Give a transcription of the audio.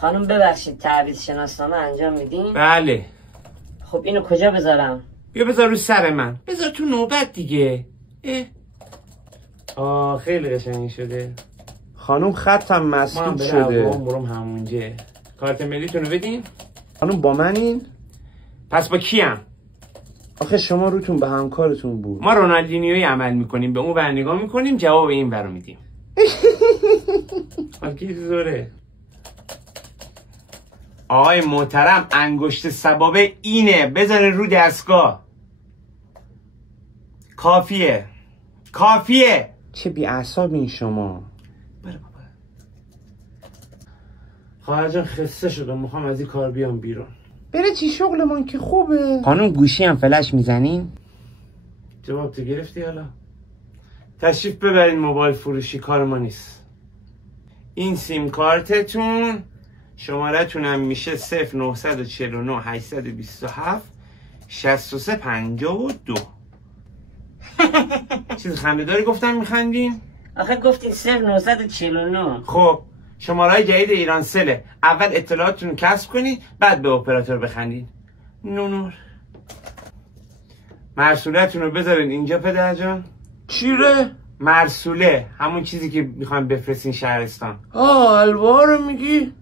خانم ببخشید تعویض شناسنامه انجام میدین؟ بله. خب اینو کجا بذارم؟ بیا بذار رو سر من. بذار تو نوبت دیگه. خیلی قشنگ شده. خانم خطم مسدود شده. برم همونجا. کارت ملیتون رو بدین. خانم با منین؟ پس با کیم؟ آخه شما روتون به همکارتون بود. ما رونالدینیوی عمل میکنیم، به اون ور نگاه میکنیم، جواب این ور رو میدیم. کی زوره؟ آقای محترم انگشت سبابه اینه، بذارین رو دستگاه. کافیه. چه بی‌اعصابین شما. بره بابا. خواهر جان خسته شدم، میخوام از این کار بیام بیرون. بره چی شغلمان که خوبه. خانم گوشی هم فلش میزنین؟ جواب تو گرفتی حالا؟ تشریف ببرین موبایل فروشی، کار ما نیست. این سیم کارتتون، شماره‌تون هم میشه 0949 827 6352. چیز خنده‌داری گفتم میخندین؟ آخه گفتین 0949. خب شماره‌های جدید ایرانسله، اول اطلاعاتتون رو کسب کنید بعد به اپراتور بخندین. نونور. مرسولتون رو بذارین اینجا پدر جان. چیره؟ مرسوله، همون چیزی که میخوایم بفرستین شهرستان. حلوا رو میگی؟